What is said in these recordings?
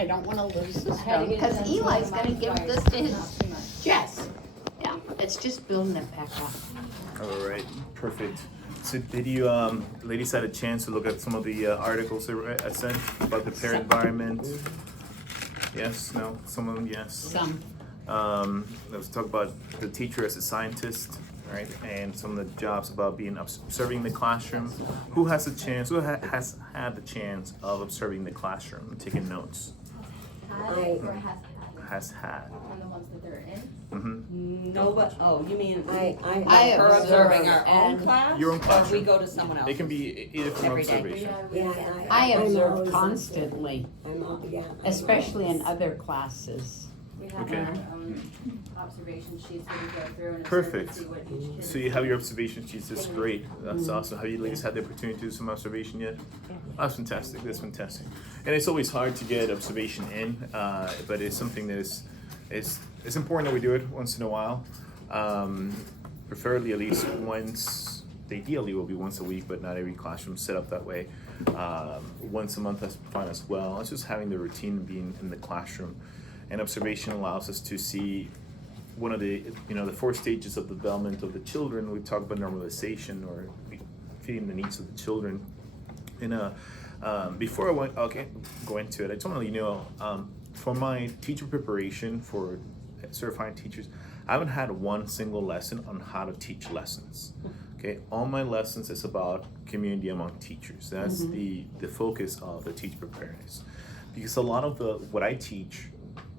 I don't want to lose this I had to stone get it because done Eli's so going to my give mind this was to his not too much. Jess. Yeah, it's just building it back up. All right, perfect. So did you ladies had a chance to look at some of the articles that I sent about the parent environment? Yes, no, some of them, yes. Some. Let's talk about the teacher as a scientist, right? And some of the jobs about being observing the classroom. Who has a chance? Who has had the chance of observing the classroom and taking notes? Has had. On the ones that they're in? Mm-hmm. No, but, oh, you mean I her observe observing our own and- class? Your own Or we classroom. go to someone else's? It can be either from Every day. observation. I I'm observe always constantly, I'm especially in other classes. We have Okay. our observation sheets that we go through and observe and Perfect. see what each kid. So you have your observation sheets. That's great. That's awesome. Have you ladies had the opportunity to do some observation yet? That's fantastic. That's fantastic. And it's always hard to get observation in, but it's something that it's important that we do it once in a while. Preferably at least once. Ideally, will be once a week, but not every classroom set up that way. Once a month, that's fine as well. It's just having the routine of being in the classroom, and observation allows us to see one of the the 4 stages of development of the children. We talk about normalization or feeding the needs of the children. And before I go into it, I just want to let you know for my teacher preparation for certifying teachers, I haven't had one single lesson on how to teach lessons. Okay, all my lessons is about community among teachers. That's the focus of the teacher preparedness, because a lot of what I teach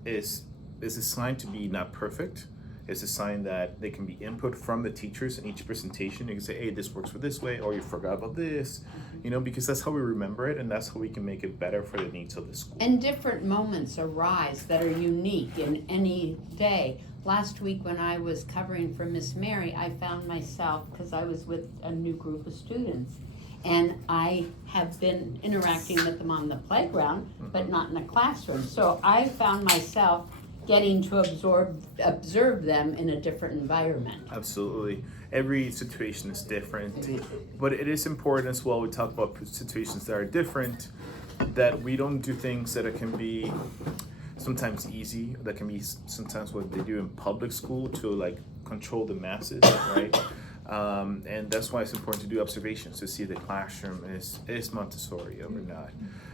is designed to be not perfect. It's a sign that they can be input from the teachers in each presentation. You can say, hey, this works for this way, or you forgot about this, because that's how we remember it, and that's how we can make it better for the needs of the school. And different moments arise that are unique in any day. Last week when I was covering for Miss Mary, I found myself, because I was with a new group of students, and I have been interacting with them on the playground, but not in the classroom. So I found myself getting to observe them in a different environment. Absolutely. Every situation is different, but it is important as well. We talk about situations that are different, that we don't do things that can be sometimes easy, that can be sometimes what they do in public school to control the masses, right? And that's why it's important to do observations to see if the classroom is Montessori or not.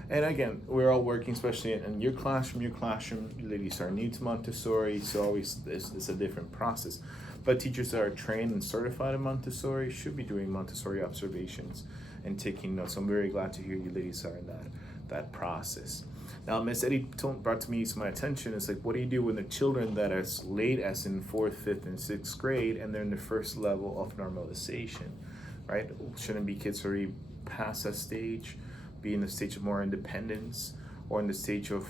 And again, we're all working, especially in your classroom. You ladies are new to Montessori, so always it's a different process. But teachers that are trained and certified in Montessori should be doing Montessori observations and taking notes. I'm very glad to hear you ladies are in that process. Now, Miss Eddie brought to me to my attention, it's like, what do you do when the children that are as late as in 4th, 5th, and 6th grade, and they're in the first level of normalization, right? Shouldn't be kids already past that stage, be in the stage of more independence, or in the stage of,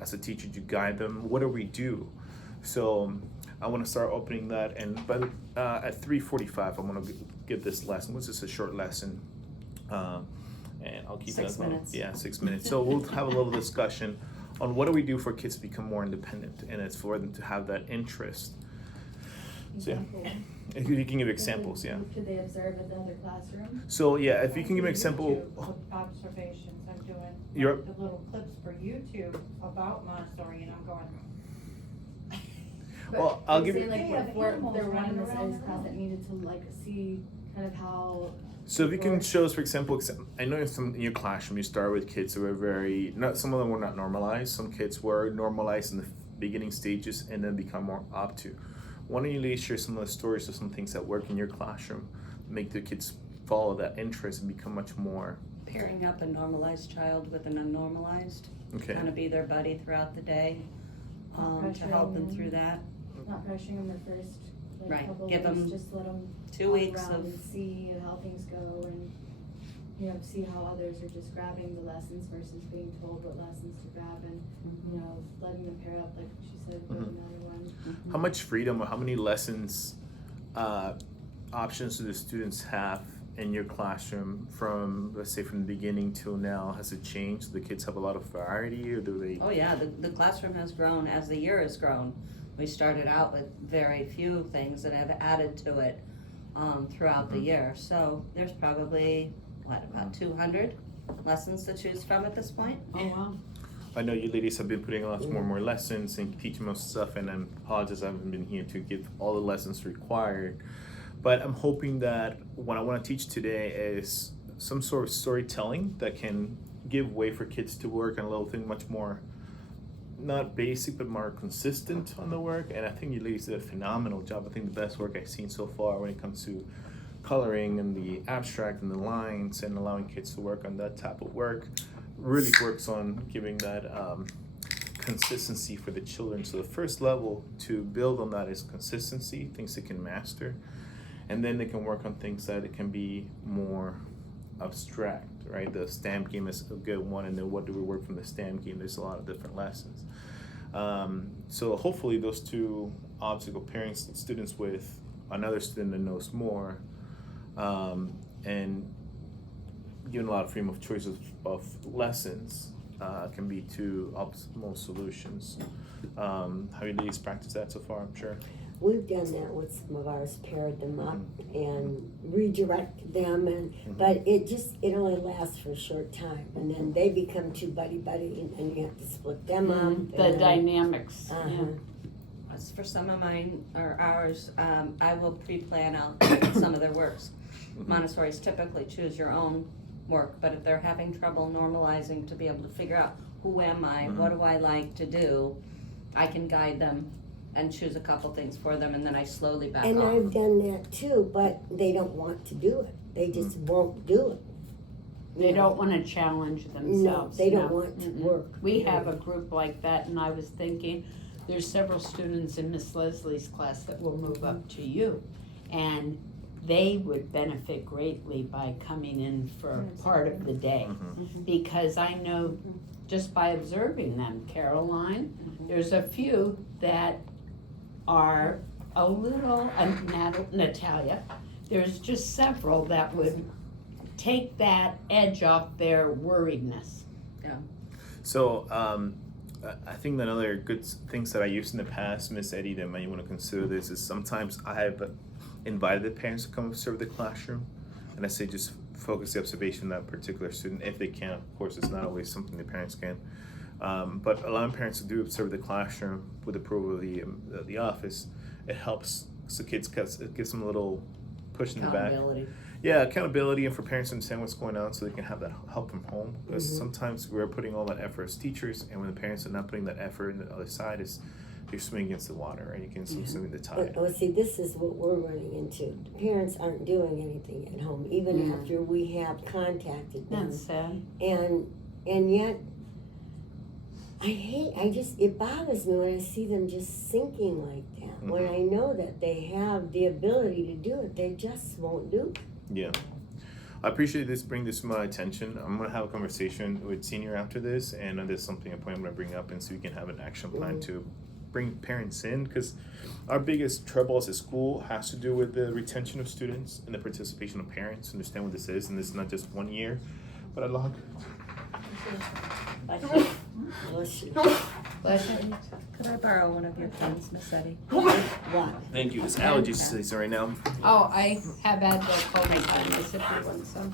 as a teacher, to guide them? What do we do? So I want to start opening that, and at 3:45, I'm going to give this lesson. This is a short lesson. And I'll keep 6 minutes. Yeah, 6 minutes. So we'll have a little discussion on what do we do for kids to become more independent, and it's for them to have that interest. So yeah, if you can give examples, yeah. Could they observe at the other classroom? So yeah, if you can give an example. Observations, I'm doing You're- the little clips for YouTube about Montessori, and I'm going, Well, I'll give you. Like, Yeah, if the we're animals running running this around science class that needed to see kind of how. So if you can show us, for example, I know in your classroom you start with kids who are some of them were not normalized. Some kids were normalized in the beginning stages and then become more up to. Why don't you ladies share some of the stories of some things that work in your classroom, make the kids follow that interest and become much more. Pairing up a normalized child with an unnormalized, Okay. kind of be their buddy throughout the day, to help them through that. Not pressuring them the first Right. couple Give of weeks, them just let them 2 weeks around of, and see how things go, and see how others are just grabbing the lessons versus being told what lessons to grab, and letting them pair up, like she said, with another one. How much freedom or how many lessons options do the students have in your classroom from, let's say, from the beginning till now? Has it changed? Do the kids have a lot of variety, or do they? oh yeah, the classroom has grown as the year has grown. We started out with very few things and have added to it throughout the year. So there's probably, about 200 lessons to choose from at this point. Oh, wow. I know you ladies have been putting lots more lessons and teaching most stuff, and I apologize I haven't been here to give all the lessons required. But I'm hoping that what I want to teach today is some sort of storytelling that can give way for kids to work on a little thing much more, not basic, but more consistent on the work. And I think you ladies did a phenomenal job. I think the best work I've seen so far when it comes to coloring and the abstract and the lines and allowing kids to work on that type of work really works on giving that consistency for the children. So the first level to build on that is consistency, things they can master, and then they can work on things that it can be more abstract, right? The stamp game is a good one, and then what do we work from the stamp game? There's a lot of different lessons. So hopefully those two obstacle pairings students with another student that knows more, and given a lot of freedom of choice of lessons, can be two optimal solutions. Have you ladies practiced that so far? I'm sure. We've done that with some of ours, paired them up and redirected them, and but it only lasts for a short time, and then they become too buddy, and you have to split them up. The dynamics. Yeah. As for some of mine or ours, I will pre-plan out some of their works. Montessori's typically choose your own work, but if they're having trouble normalizing to be able to figure out who am I, what do I like to do, I can guide them and choose a couple things for them, and then I slowly back And off. I've done that too, but they don't want to do it. They just won't do it. They don't want to challenge themselves. No, they don't want to work. We have a group like that, and I was thinking, there's several students in Miss Leslie's class that will move up to you, and they would benefit greatly by coming in for part of the day. Because I know just by observing them, Caroline, there's a few that are a little, Natalia, there's just several that would take that edge off their worriedness. So I think that another good things that I used in the past, Miss Eddie, that might want to consider this is sometimes I have invited the parents to come observe the classroom, and I say just focus the observation on that particular student if they can. Of course, it's not always something the parents can, but allowing parents to do observe the classroom with approval of the office, it helps the kids, it gives them a little push in the back. Yeah, accountability, and for parents to understand what's going on so they can have that help from home. Because sometimes we're putting all that effort as teachers, and when the parents are not putting that effort, and the other side is you're swimming against the water, right? You can swim in the tide. But see, this is what we're running into. The parents aren't doing anything at home, even after we have contacted them. That's sad. And yet, it bothers me when I see them just sinking like that. When I know that they have the ability to do it, they just won't do it. Yeah. I appreciate this, bring this to my attention. I'm gonna have a conversation with senior after this, and there's a point I'm gonna bring up, and so we can have an action plan to bring parents in, because our biggest trouble as a school has to do with the retention of students and the participation of parents. Understand what this is, and this is not just 1 year, but a lot. Bless you. Bless you. Could I borrow one of your pens, Miss Eddie? What? Thank you. This allergy season right now. Oh, I have had the COVID time, I sipped one, so.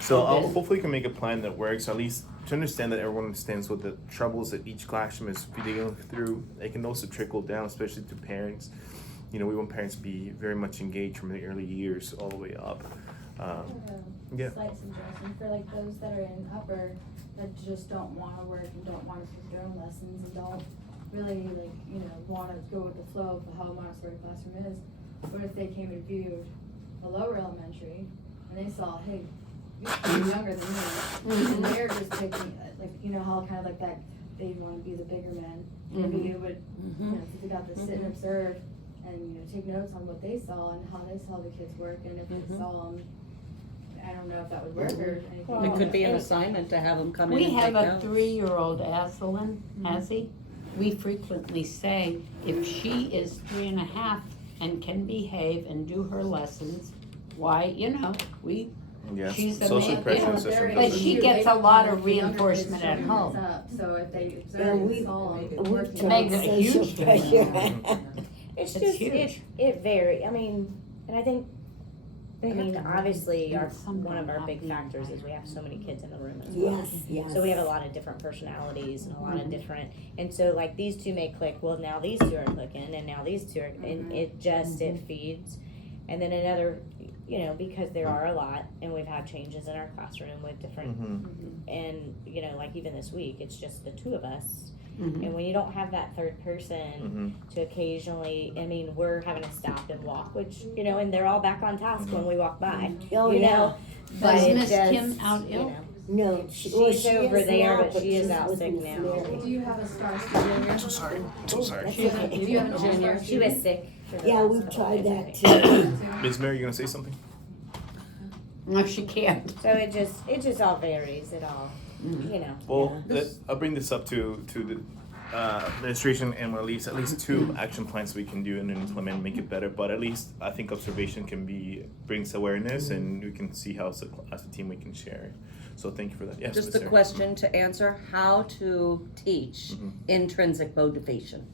So I'll hopefully can make a plan that works, at least to understand that everyone understands what the troubles that each classroom is dealing through. It can also trickle down, especially to parents. You know, we want parents to be very much engaged from the early years all the way up. Yeah. Slight suggestion for like those that are in upper that just don't want to work and don't want to take their own lessons and don't really want to go with the flow of how a Montessori classroom is. What if they came and viewed a lower elementary and they saw, hey, you're younger than me, and they're just taking how kind of like that they want to be the bigger men. Maybe it would if they got to sit and observe and take notes on what they saw and how they saw the kids work, and if they saw them. I don't know if that would work or anything. It could be an assignment to have them come in We and have take a notes. 3-year-old, Azzy. We frequently say, if she is 3.5 and can behave and do her lessons, why, we, Yeah. she's a Social man, pressure yeah. system. But she gets a lot of reinforcement at home. So if they Yeah, observe we- and saw them We've working. tried Makes a social huge difference. pressure. It's It's just, huge. it varies. I mean, and I think I mean, obviously, Some one of don't our have big the factors is we have so many kids in the room as well. Yes, yes. So we have a lot of different personalities and a lot of different, and so like these two may click, well, now these two are clicking, and now these two are, and it just, it feeds. And then another, you know, because there are a lot, and we've had changes in our classroom with different, and, you know, like even this week, it's just the two of us. And when you don't have that third person to occasionally, I mean, we're having to stop and walk, which, you know, and they're all back on task when we walk by. Oh, you yeah. know, Was it Miss just, Kim out you ill? know. No, She's she over is there, now, but she is she's out with sick Miss now. Mary. Do you have a star junior? So sorry. So sorry. That's Do you have, okay. do you have a junior? She was sick. For the Yeah, last we've couple tried days, I that think. too. Ms. Mary, you gonna say something? No, she can't. So it just all varies. It all, you know. Well, I'll bring this up to the administration and release at least 2 action plans we can do and implement, make it better. But at least I think observation can brings awareness, and we can see how as a team we can share. So thank you for that. Yes, Just Ms. a Sarah. question to answer, how to teach intrinsic motivation.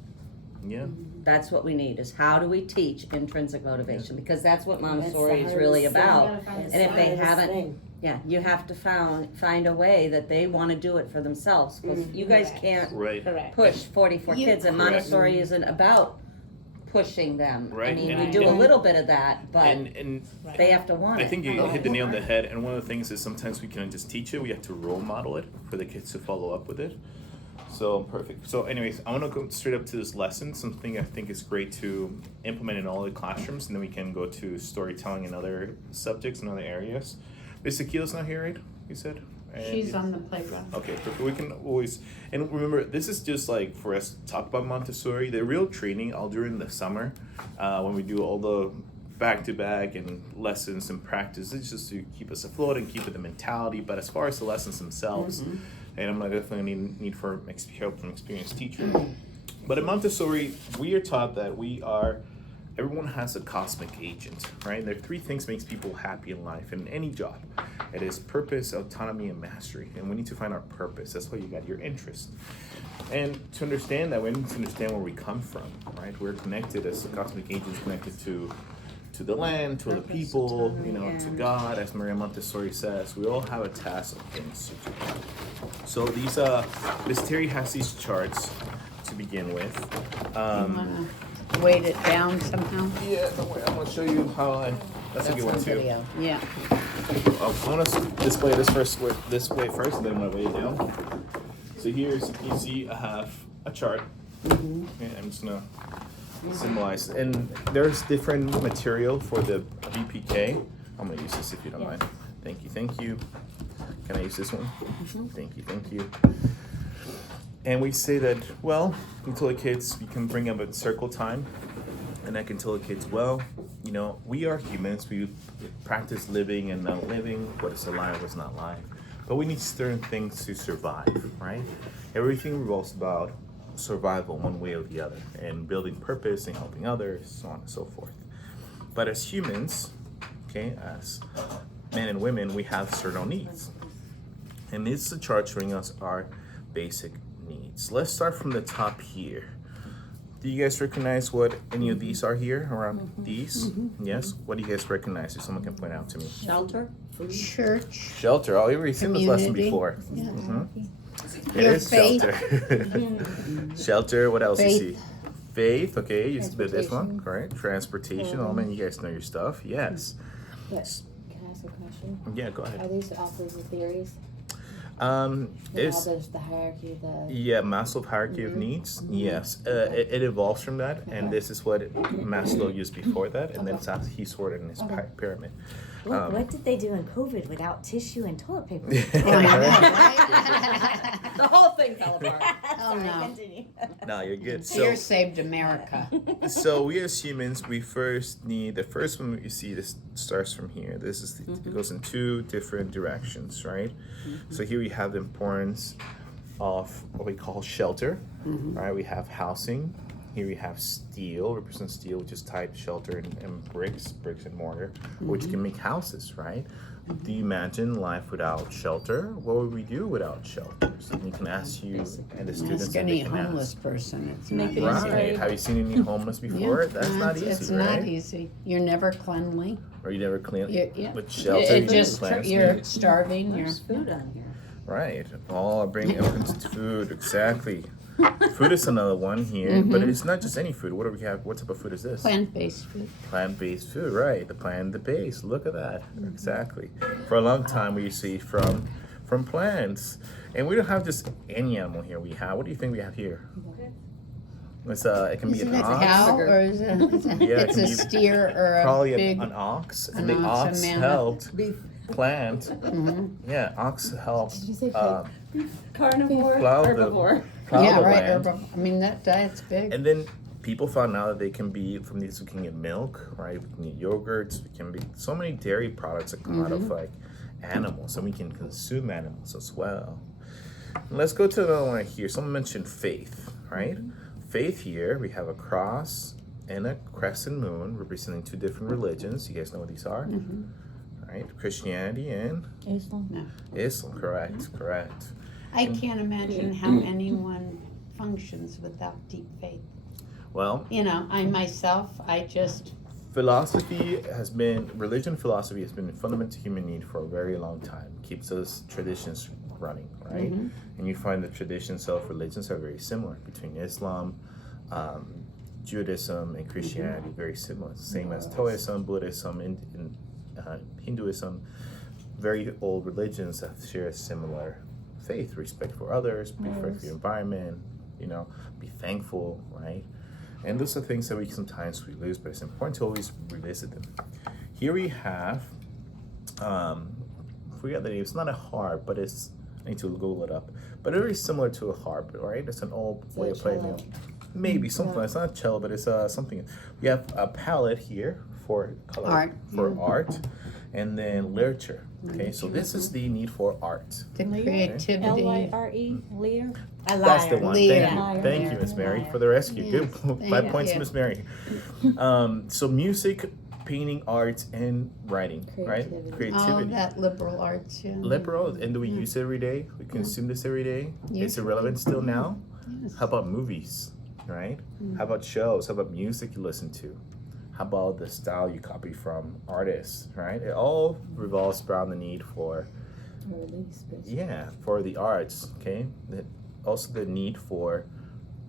Yeah. That's what we need, is how do we teach intrinsic motivation? Because that's what Montessori That's is the really hardest about. thing. And That's if the they hardest haven't- thing. Yeah, you have to find a way that they wanna do it for themselves, because you guys Correct. can't Right. Correct. push 44 You- kids, and Correct. Montessori isn't about pushing them. I Right, mean, and- we do a and- little bit of that, but And they have to want I it. think you hit the nail on the head. And one of the things is sometimes we can't just teach it; we have to role model it for the kids to follow up with it. So perfect. So, anyways, I want to go straight up to this lesson. Something I think is great to implement in all the classrooms, and then we can go to storytelling and other subjects and other areas. Miss Akila's not here, right? You said. And She's on the playground. Okay, perfect. We can always, and remember, this is just like for us to talk about Montessori. The real training all during the summer, when we do all the back-to-back and lessons and practice, it's just to keep us afloat and keep with the mentality. But as far as the lessons themselves, and I'm gonna definitely need for help from an experienced teacher. But in Montessori, we are taught that everyone has a cosmic agent, right? There are 3 things makes people happy in life in any job. It is purpose, autonomy, and mastery. And we need to find our purpose. That's why you got your interest. And to understand that, we need to understand where we come from, right? We're connected as cosmic agents, connected to the land, to other people, to God, as Maria Montessori says. We all have a task of things to do. So these, Miss Terry has these charts to begin with. You wanna weight it down somehow? Yeah, don't worry, I'm gonna show you how that's a good one too. Yeah. I want to display this way first, and then I'm gonna weigh it down. So here's, you see, I have a chart. Okay, I'm just gonna symbolize, and there's different material for the VPK. I'm gonna use this if you don't mind. Thank you. Can I use this one? Thank you. And we say that, well, we tell the kids, you can bring up a circle time, and I can tell the kids, well, we are humans, we practice living and not living, what is alive, what's not alive. But we need certain things to survive, right? Everything revolves about survival one way or the other, and building purpose and helping others, so on and so forth. But as humans, okay, as men and women, we have certain needs. And this is a chart showing us our basic needs. Let's start from the top here. Do you guys recognize what any of these are here around these? Yes? What do you guys recognize if someone can point out to me? Shelter? Church. Shelter. Oh, you've already seen this lesson Community. before. Yeah. It Your is faith. shelter. Shelter. What else you Faith. see? Faith. Okay, you did this one. Correct. Transportation. Oh man, you guys know your stuff. Yes. Yes. Can I ask a question? Yeah, go Are ahead. these also the theories? It's There's the hierarchy, the yeah, Maslow hierarchy of needs. Yes, it evolves from that, and this is what Maslow used before that, and then he sorted in his pyramid. Look, what did they do in COVID without tissue and toilet paper? The whole thing fell apart. Oh, no. Continue. No, you're good. Fear saved America. So we as humans, we first need, the first one you see, this starts from here. This is it goes in 2 different directions, right? So here we have the importance of what we call shelter, right? We have housing, Here we have steel, represents steel, which is type, shelter, and bricks and mortar, which can make houses, right? Do you imagine life without shelter? What would we do without shelters? And you can ask you and the students Ask that any they can homeless ask. person, it's Make not it easy. Right. Have you seen any homeless before? Yeah, That's not easy, it's right? not easy. You're never cleanly. Or you never clean Yeah. with shelter. It you just, cleanse you're me. starving, you're. There's food on here. Right. Oh, bring everything to food. Exactly. Food is another one here, but it's not just any food. What do we have? What type of food is this? Plant-based food. Plant-based food, right? The plant-based. Look at that. Exactly. For a long time, we used to eat from plants, and we don't have just any animal here. We have. What do you think we have here? It's it can be Isn't an it ox. cow or is it, Yeah, it it's can a be steer or a Probably big? an ox, an and the ox, a ox mammoth. helped plant. Mhm. Yeah, ox helped. Did you say Carnivore, Plow the- herbivore. plow Yeah, the right, land. I mean, that diet's big. And then people found out that they can be from these. We can get milk, right? We can get yogurts. We can be so many dairy products that come out of like animals, and we can consume animals as well. And let's go to another one right here. Someone mentioned faith, right? Faith here. We have a cross and a crescent moon representing two different religions. You guys know what these are, right? Christianity and Islam? Islam. Correct. I can't imagine how anyone functions without deep faith. Well, You know, I myself, I just, religion philosophy has been a fundamental human need for a very long time. Keeps those traditions running, right? And you find the traditions of religions are very similar between Islam, Judaism, and Christianity, very similar. Same as Taoism, Buddhism, and Hinduism. Very old religions that share a similar faith, respect for others, respect for your environment, be thankful, right? And those are things that we sometimes we lose, but it's important to always revisit them. Here we have, I forget the name, it's not a harp, but it's, I need to Google it up, but very similar to a harp, right? It's an old way of playing cello. it. Maybe something, it's not a cello, but it's something. We have a palette here for color, Art. for art, and then literature. Okay, so this is the need for art. the Lyre? creativity. L-Y-R-E, leader? A That's the liar. one. Lear. Thank you, Miss Mary, for the rescue. Yes, Good. thank 5 points to you. Miss Mary. So music, painting, arts, and writing, right? Creativity. All Creativity. that liberal arts, yeah. Liberal, and do we use it every day? We consume this every day. Is it relevant still now? Yes. How about movies, right? How about shows? How about music you listen to? How about the style you copy from artists, right? It all revolves around the need for, Release, basically. for the arts, okay? Also the need for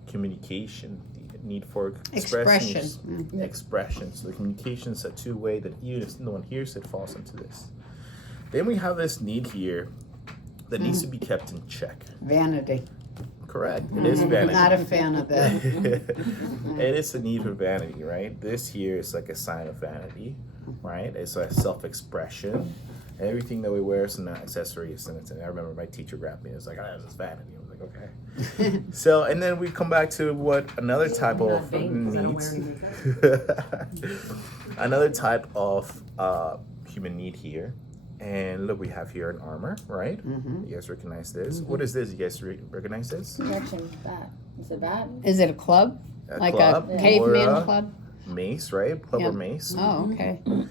communication, the need for expressing Expression. expression. So the communication is a two-way that even if no one hears it, falls into this. Then we have this need here that needs to be kept in check. Vanity. Correct. It is vanity. Not a fan of that. It is a need for vanity, right? This here is like a sign of vanity, right? It's a self-expression. Everything that we wear is an accessory. And I remember my teacher grabbed me and was like, this is vanity. I was like, okay. So, and then we come back to what another type I'm of not vain 'cause I'm needs. wearing Another type of human need here. And look, we have here an armor, right? You guys recognize this? What is this? You guys recognize this? Protection, bat. Is it bat? Is it a club? A Like club a caveman or a club? mace, right? Club Yeah. or mace. Oh, okay. And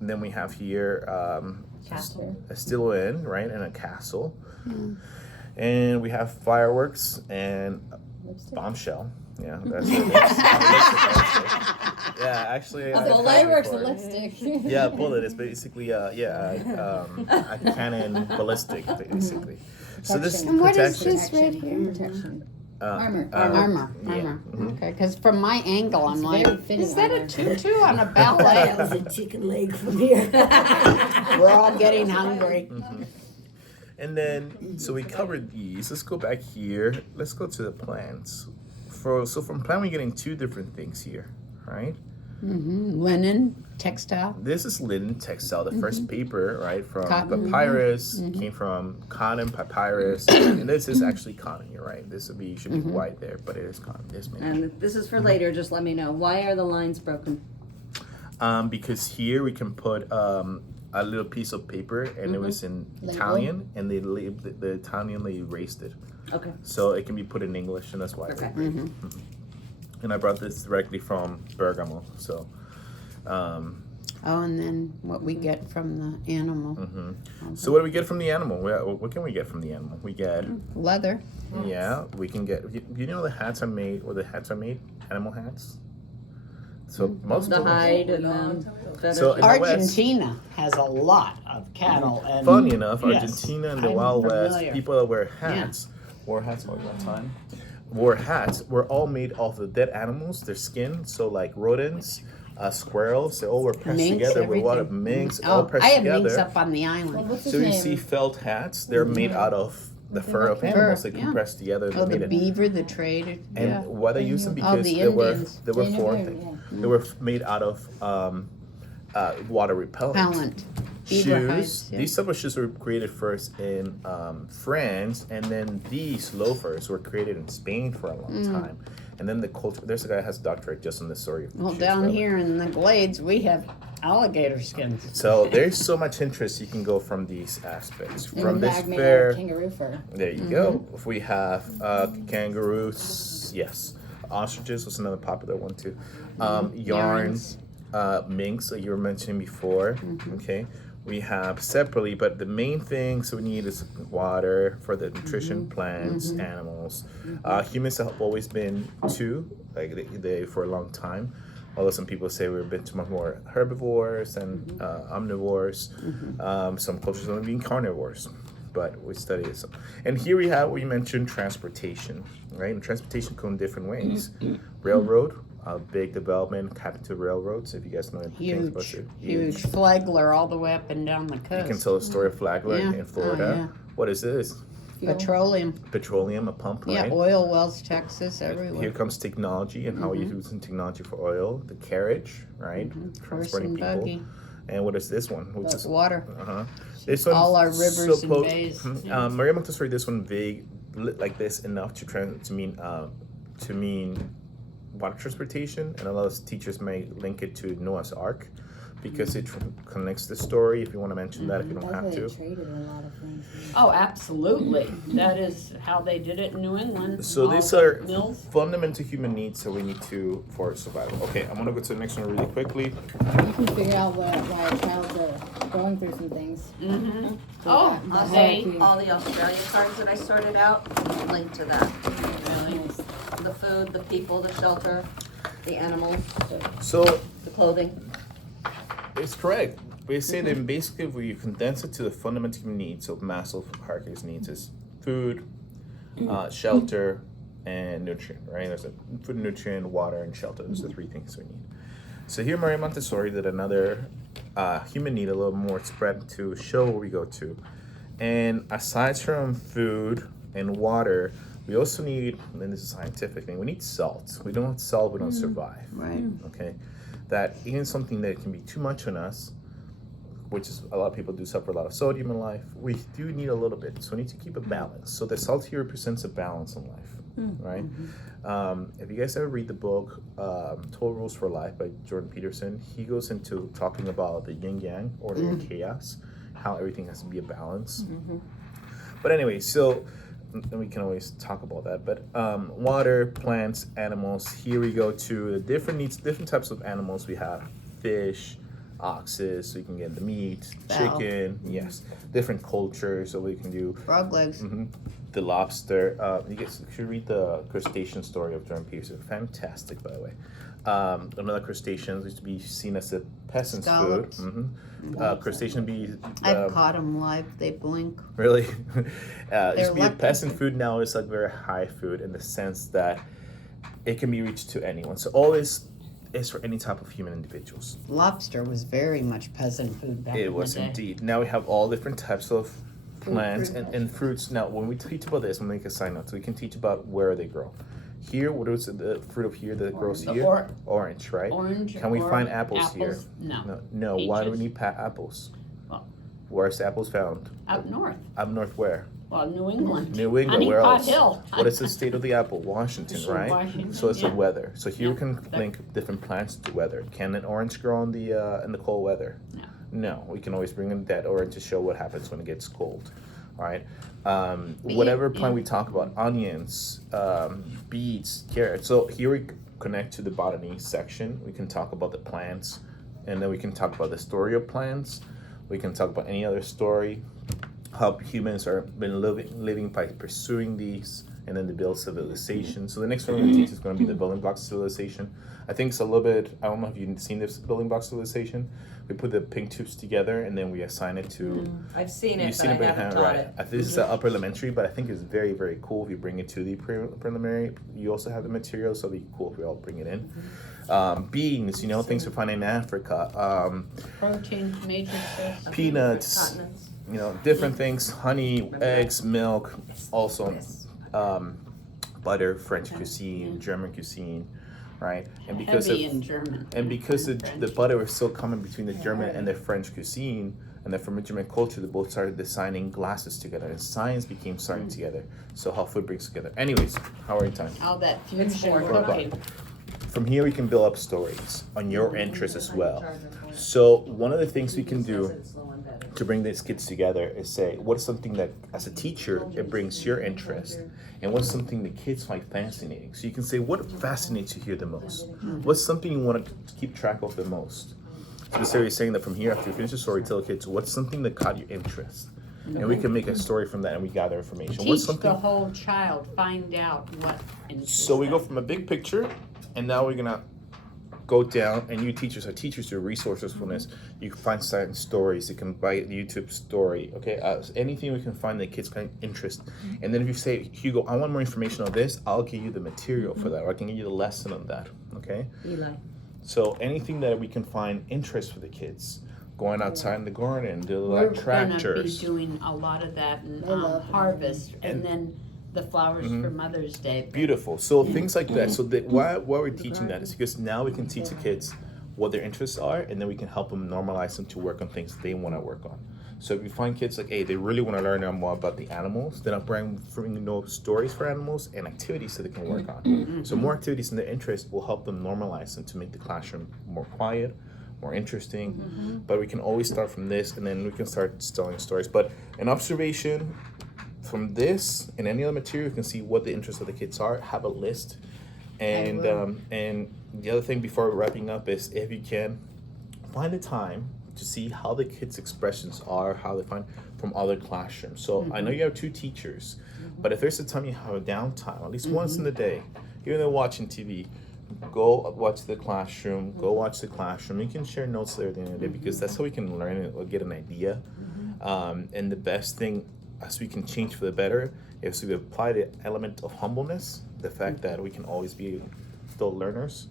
then we have here Castle. a still in, right? And a castle. And we have fireworks and Lipstick? bombshell. Yeah, that's it. Yeah, actually. I The passed fireworks, before. the lipstick. Yeah, a bullet is basically a cannon ballistic, basically. So this And what is protection. this right here? Protection. Armor. yeah. Armor. Mhm. Okay, because from my angle, I'm It's like, very fitting is that a armor. tutu on a That ballet? was a chicken leg from here. We're all getting hungry. And then, so we covered these. Let's go back here. Let's go to the plants. So from plant, we're getting two different things here, right? Linen, textile. This is linen textile, the first paper, right, from Cotton. papyrus, came from cotton, papyrus, and this is actually cotton, you're right. This should be white there, but it is cotton. This may And this is for later, just let me know. Why are the lines broken? because here we can put a little piece of paper, and it was in Label. Italian, and the Italian they erased it, Okay. so it can be put in English, and that's why. Okay. and I brought this directly from Bergamo. So, Oh, and then what we get from the animal. so what do we get from the animal? What can we get from the animal? We get, Leather. yeah, we can get. You know the hats are made, or the hats are made, animal hats. So most The of them. hide and the So in the West, Argentina has a lot of cattle and. funny enough, Yes, Argentina and the I'm Wild West, familiar. people that wear hats, wore hats all that time, wore hats, were all made off of dead animals, their skin. So like rodents, squirrels, they all were pressed Minks, together with a lot of everything. minks, all Oh, pressed I have together. minks up on the island. What's his So you name? see felt hats, they're made out of the fur of Fur, animals. They yeah. compress together. Oh, They the made it. beaver, the trade. And Yeah. why they use them Oh, because the they were Indians. they were Native for American, they were made out of water repellent. Talent. Beaver Shoes. hides, yeah. These type of shoes were created first in France, and then these loafers were created in Spain for a long time. And then the culture. There's a guy that has a doctorate just on this story. of Well, shoes, down by the way. here in the glades, we have alligator skins. So there's so much interest you can go from these aspects. From And this bag made out fair, of kangaroo fur. there you go. If we have kangaroos, yes. Ostriches was another popular one too. Yarns, minks, like you were mentioning before. Okay. We have separately, but the main things we need is water for the nutrition, plants, animals. Humans have always been two, like they for a long time. Although some people say we've been too much more herbivores and omnivores. Some cultures have been carnivores, but we study it. So. And here we have, we mentioned transportation, right? And transportation comes in different ways. Railroad, a big development happened to railroads. If you guys know anything about Huge, it. huge. Flagler all the way up and down the You coast. can tell the story of Flagler Yeah. in Florida. Oh, yeah. What is this? Petroleum. Petroleum, a pump, Yeah, right? oil wells, Texas, Here everywhere. comes technology and how we're using technology for oil. The carriage, right? Horse Transporting and people. buggy. And what is this one? Which is Water. this one. All our rivers and bays. Maria Montessori. This one vague, like this enough to mean water transportation, and a lot of teachers may link it to Noah's Ark because it connects the story. If you want to mention that, if you don't That's have why to. they traded a lot of things. Oh, absolutely. That is how they did it in New England. So All these the are mills. fundamental human needs that we need to for survival. Okay, I'm gonna go to the next one really quickly. You can figure out why a child's going through some things. Mm-hmm. So Oh, that- I'll that say help you. all the Australian cards that I sorted out, link to that. Nice. The food, the people, the shelter, the animals, So the clothing. it's correct. We say that basically if we condense it to the fundamental human needs of Maslow's hierarchy needs is food, shelter, and nutrient, right? There's a food, nutrient, water, and shelter. Those are the three things we need. So here Maria Montessori did another human need a little more spread to show where we go to. And aside from food and water, we also need, and this is a scientific thing, we need salt. We don't have salt, we don't survive. Right. Okay, that even something that can be too much on us, which is a lot of people do suffer a lot of sodium in life. We do need a little bit, so we need to keep a balance. So the salt here represents a balance in life, right? If you guys ever read the book 12 Rules for Life by Jordan Peterson, he goes into talking about the yin yang, order and chaos, how everything has to be a balance. But anyway, so and we can always talk about that, but water, plants, animals. Here we go to the different needs, different types of animals. We have fish, oxes, so you can get the meat, Fowl. chicken, yes, different cultures, so we can do Frog legs. the lobster. You guys should read the crustacean story of Jordan Peterson. Fantastic, by the way. Another crustaceans used to be seen as a peasant's Scallops. food. Crustacean be I've caught them live. They blink. really. It used to be a lucky. peasant food. Now it's like very high food in the sense that it can be reached to anyone. So all this is for any type of human individuals. Lobster was very much peasant food back in It was the day. indeed. Now we have all different types of plants fruit, and fruits. Now, when we teach about this, we'll make a side note so we can teach about where they grow. Here, what is the fruit of here that grows The here? Orange, right? Orange. Can we or find apples here? No. No. Why do we Peaches. need apples? Well- Where's apples found? Up north. Up north where? Well, New England. New England, Honey where Pot else? Hill. What is the state of the apple? Washington, So right? Washington, So it's the yeah. weather. So here we Yeah, can that- link different plants to weather. Can an orange grow in the cold weather? No. No. We can always bring in that orange to show what happens when it gets cold. All right. Whatever plant we talk about, onions, beets, carrots. So here we connect to the botany section. We can talk about the plants, and then we can talk about the story of plants. We can talk about any other story, how humans are been living by pursuing these, and then the build civilization. So the next one we're going to teach is going to be the building blocks of civilization. I think it's a little bit, I don't know if you've seen this building block civilization. We put the pink tubes together and then we assign it to. I've seen You've it, but seen I it, but you haven't haven't, taught right? it. I think this is upper elementary, but I think it's very, very cool if you bring it to the preliminary. You also have the material, so it'd be cool if we all bring it in. Beans, things we find in Africa. Protein matrices. Peanuts, Continents. different things. Honey, eggs, milk, also butter, French cuisine, German cuisine, right? And because Heavy of in German. and because the French. butter was still coming between the German and the French cuisine, and then from German culture, they both started designing glasses together, and science became starting together. So how food brings together. Anyways, how are you time? All that fusion 4 cooking. From here, we can build up stories on your interests as well. So one of the things we can do to bring these kids together is say, what's something that, as a teacher, it brings your interest, and what's something the kids find fascinating. So you can say, what fascinates you here the most? What's something you want to keep track of the most? So Sarah is saying that from here, after you finish the story, tell the kids, what's something that caught your interest? And we can make a story from that, and we gather information. What's Teach something? the whole child, find out what interests So we go them. from a big picture, and now we're gonna go down, and you teachers are teachers to resourcefulness. You can find certain stories. You can buy a YouTube story, okay? Anything we can find that kids find interest. And then if you say, Hugo, I want more information on this, I'll give you the material for that, or I can give you the lesson on that, okay? Eli. So anything that we can find interest for the kids, going outside in the garden, do We're like tractors. gonna be doing a lot of that in They love harvest, And- and then the flowers for Mother's Day. Beautiful. So things like that. So that why we're teaching that is because now we can teach the kids what their interests are, and then we can help them normalize them to work on things they want to work on. So if you find kids like, hey, they really want to learn more about the animals, then I'll bring stories for animals and activities that they can work on. So more activities in their interest will help them normalize them to make the classroom more quiet, more interesting. But we can always start from this, and then we can start telling stories. But an observation from this and any other material, you can see what the interests of the kids are. Have a list, and the other thing before wrapping up is, if you can, find a time to see how the kids' expressions are, how they find from other classrooms. So I know you have 2 teachers, but if there's a time you have a downtime, at least once in the day, even though watching TV, go watch the classroom. Go watch the classroom. You can share notes there at the end of the day, because that's how we can learn it or get an idea. And the best thing, as we can change for the better, is we apply the element of humbleness, the fact that we can always be still learners,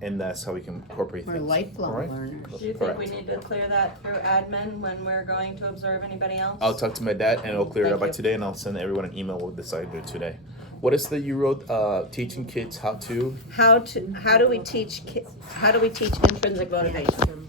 and that's how we can incorporate We're things. lifelong All right? learners. Do you think Correct. we need to clear that through admin when we're going to observe anybody else? I'll talk to my dad, and I'll clear it Thank up by you. today, and I'll send everyone an email with decided to do today. What is that you wrote? Teaching kids how to. How do we teach intrinsic motivation?